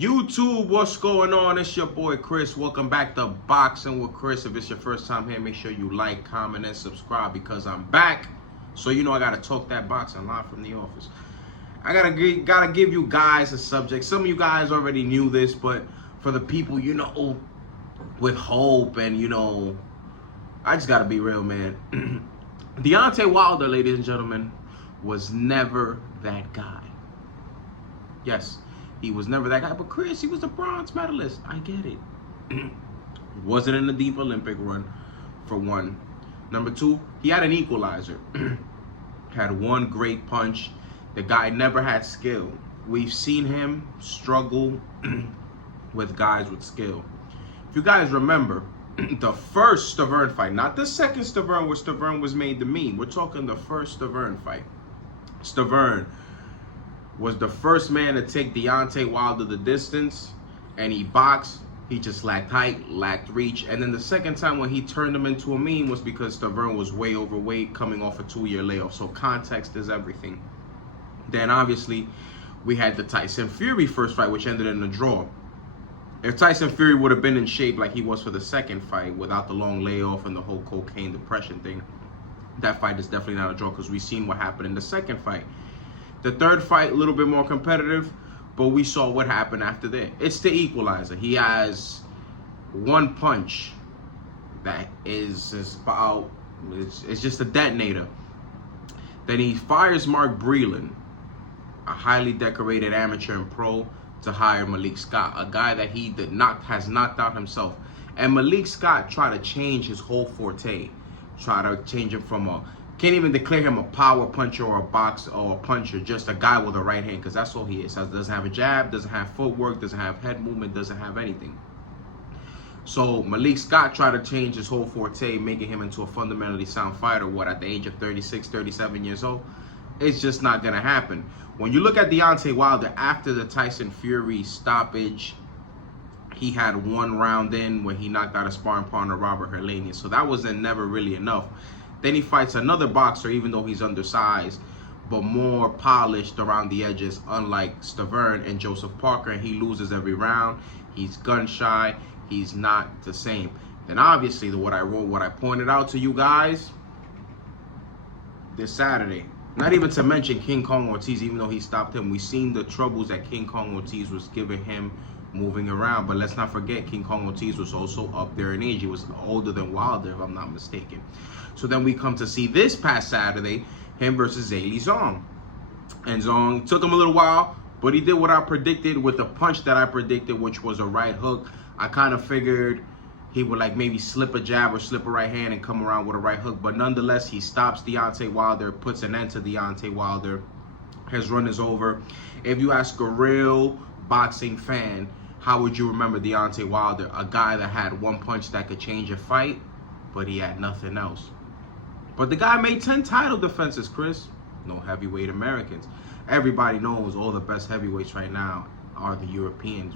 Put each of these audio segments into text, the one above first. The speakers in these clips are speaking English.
YouTube, what's going on? It's your boy Chris. Welcome back to Boxing with Chris. If it's your first time here, make sure you like, comment, and subscribe because I'm back. So you know I gotta talk that boxing live from the office. I gotta give you guys a subject. Some of you guys already knew this, but for the people, you know, with hope and I just gotta be real, man. Deontay Wilder, ladies and gentlemen, was never that guy. Yes, he was never that guy. But Chris, he was the bronze medalist. I get it. Wasn't in the deep Olympic run, for one. Number two, he had an equalizer. Had one great punch. The guy never had skill. We've seen him struggle with guys with skill. If you guys remember, the first Stavern fight, not the second Stavern where Stavern was made the meme. We're talking the first Stavern fight. Stavern was the first man to take Deontay Wilder the distance, and he boxed. He just lacked height, lacked reach. And then the second time when he turned him into a meme was because Stavern was way overweight, coming off a 2-year layoff. So context is everything. Then obviously we had the Tyson Fury first fight, which ended in a draw. If Tyson Fury would have been in shape like he was for the second fight, without the long layoff and the whole cocaine depression thing, that fight is definitely not a draw because we've seen what happened in the second fight. The third fight, a little bit more competitive, but we saw what happened after that. It's the equalizer. He has one punch that is about, it's just a detonator. Then he fires Mark Breland, a highly decorated amateur and pro, to hire Malik Scott, a guy that he has knocked out himself. And Malik Scott tried to change his whole forte, try to change him from can't even declare him a power puncher or a boxer or a puncher, just a guy with a right hand, because that's all he is. Doesn't have a jab, doesn't have footwork, doesn't have head movement, doesn't have anything. So Malik Scott tried to change his whole forte, making him into a fundamentally sound fighter, at the age of 36, 37 years old? It's just not going to happen. When you look at Deontay Wilder after the Tyson Fury stoppage, he had one round in where he knocked out a sparring partner, Robert Helenius. So that was never really enough. Then he fights another boxer, even though he's undersized, but more polished around the edges, unlike Stavern and Joseph Parker, and he loses every round. He's gun shy. He's not the same. Then obviously, what I pointed out to you guys this Saturday, not even to mention King Kong Ortiz, even though he stopped him, we've seen the troubles that King Kong Ortiz was giving him moving around. But let's not forget, King Kong Ortiz was also up there in age. He was older than Wilder, if I'm not mistaken. So then we come to see this past Saturday, him versus Zhilei Zhang. And Zhang took him a little while, but he did what I predicted with the punch that I predicted, which was a right hook. I kind of figured he would maybe slip a jab or slip a right hand and come around with a right hook. But nonetheless, he stops Deontay Wilder, puts an end to Deontay Wilder. His run is over. If you ask a real boxing fan, how would you remember Deontay Wilder? A guy that had one punch that could change a fight, but he had nothing else. But the guy made 10 title defenses, Chris. No heavyweight Americans. Everybody knows all the best heavyweights right now are the Europeans,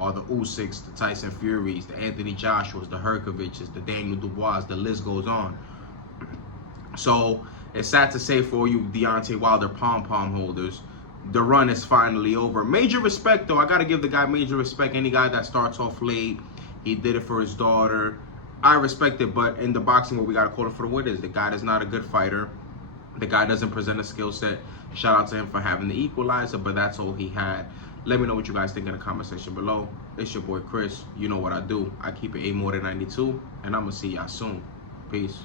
are the Usyks, the Tyson Furies, the Anthony Joshuas, the Herkoviches, the Daniel Dubois, the list goes on. So it's sad to say for you Deontay Wilder pom-pom holders, the run is finally over. Major respect, though. I got to give the guy major respect. Any guy that starts off late, he did it for his daughter. I respect it, but in the boxing world, we got to call it for the what it is. The guy is not a good fighter. The guy doesn't present a skill set. Shout out to him for having the equalizer, but that's all he had. Let me know what you guys think in the comment section below. It's your boy Chris. You know what I do. I keep it A more than 92, and I'm going to see y'all soon. Peace.